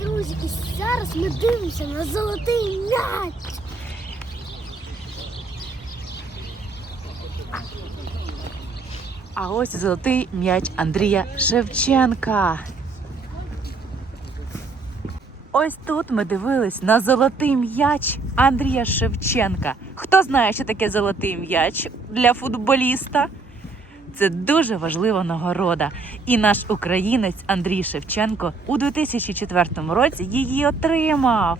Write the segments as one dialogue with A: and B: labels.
A: Друзі, і зараз ми дивимося на золотий м'яч.
B: А ось золотий м'яч Андрія Шевченка. Ось тут ми дивились на золотий м'яч Андрія Шевченка. Хто знає, що таке золотий м'яч для футболіста? Це дуже важлива нагорода. І наш українець Андрій Шевченко у 2004 році її отримав.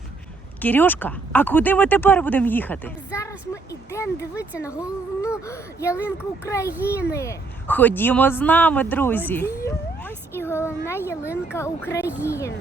B: Кірюшка, а куди ми тепер будемо їхати?
A: Зараз ми йдемо дивитися на головну ялинку України.
B: Ходімо з нами, друзі.
A: Ось і головна ялинка України.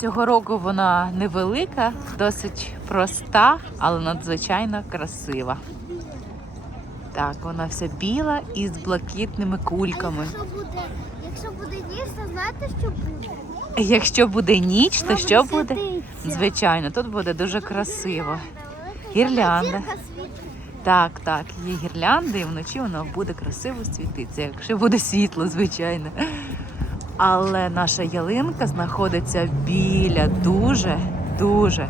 B: Цього року вона невелика, досить проста, але надзвичайно красива. Так, вона вся біла і з блакитними кульками.
A: А якщо буде, якщо буде ніж, то знаєте, що буде?
B: Якщо буде ніч, то що буде? Звичайно, тут буде дуже красиво. Гірлянда. Так, так, є гірлянди, і вночі вона буде красиво світитися, якщо буде світло, звичайно. Але наша ялинка знаходиться біля дуже, дуже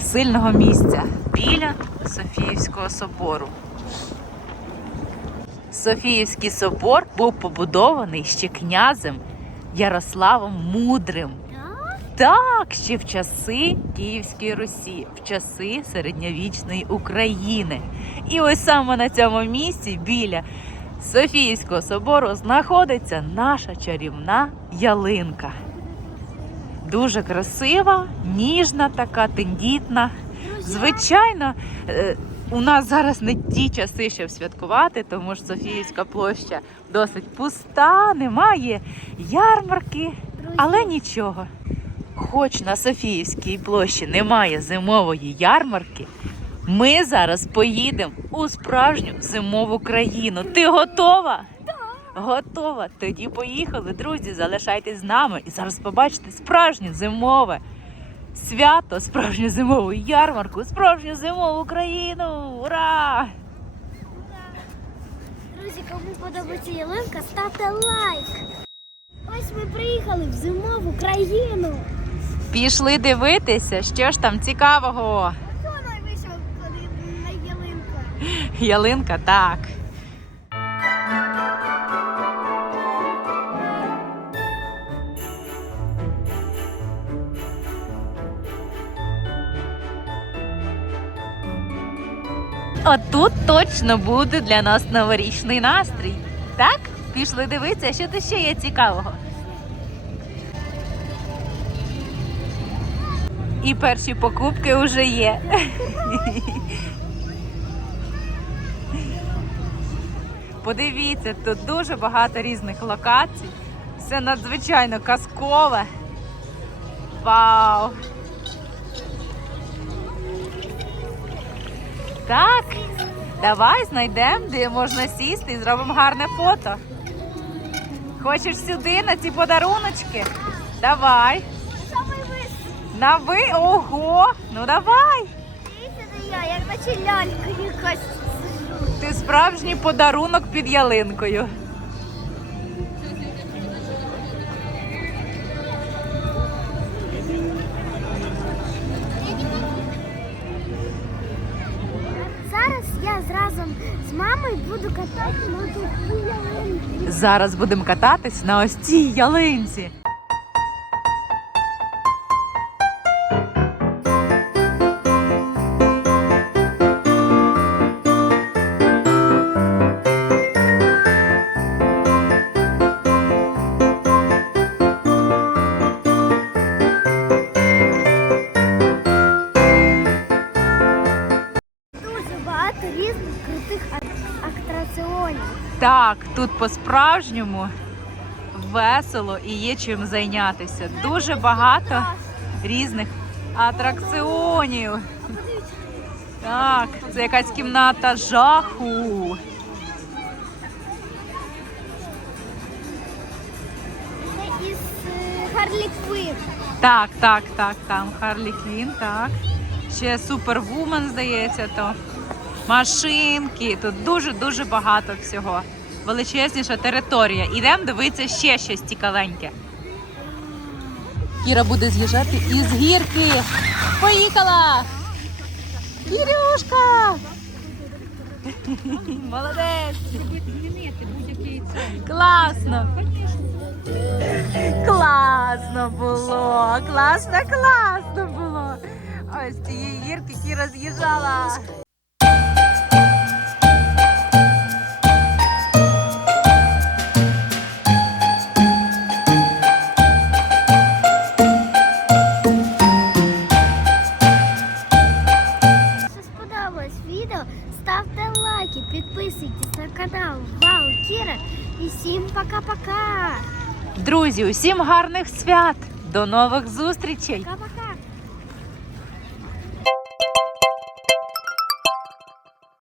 B: сильного місця біля Софіївського собору. Софіївський собор був побудований ще князем Ярославом Мудрим.
A: Так,
B: ще в часи Київської Русі, в часи середньовічної України. І ось саме на цьому місці біля Софіївського собору знаходиться наша чарівна ялинка. Дуже красива, ніжна, така тендітна. Звичайно, е, у нас зараз не ті часи, щоб святкувати, тому ж Софіївська площа досить пуста, немає ярмарки, але нічого. Хоч на Софіївській площі немає зимової ярмарки, ми зараз поїдемо у справжню зимову країну. Ти готова? Готова. Тоді поїхали, друзі. Залишайтесь з нами і зараз побачите справжнє зимове свято, справжню зимову ярмарку, справжню зимову країну. Ура!
A: Друзі, кому подобається ялинка, ставте лайк. Ось ми приїхали в зимову країну.
B: Пішли дивитися, що ж там цікавого.
A: Хто найвийшов на ялинку?
B: Ялинка, так. Отут точно буде для нас новорічний настрій. Так? Пішли дивитися, що тут ще є цікавого. І перші покупки вже є. Подивіться, тут дуже багато різних локацій. Все надзвичайно казкове. Вау! Так, давай знайдемо, де можна сісти і зробимо гарне фото. Хочеш сюди на ці подаруночки? Давай. На ви. Ого! Ну давай!
A: Дивіться, я, як наче лялька якась.
B: Ти справжній подарунок під ялинкою.
A: Зараз я зразу з мамою буду кататися на таку ялинку.
B: Зараз будемо кататись на ось цій ялинці. Так, тут по-справжньому весело і є чим зайнятися. Дуже багато різних атракціонів. Так, це якась кімната жаху.
A: Це із е, Харлі Квін.
B: Так, так, так, там Харлі Квін, так. Ще Супервумен, здається, то. Машинки. Тут дуже-дуже багато всього. Величезніша територія. Ідемо дивитися ще щось цікавеньке. Кіра буде з'їжджати із гірки. Поїхала! Кірюшка! Молодець! Класно! Класно було! Класно, класно було! Ось цієї гірки Кіра з'їжджала.
A: І всім пока-пока.
B: Друзі, усім гарних свят! До нових зустрічей!
A: Пока-пока.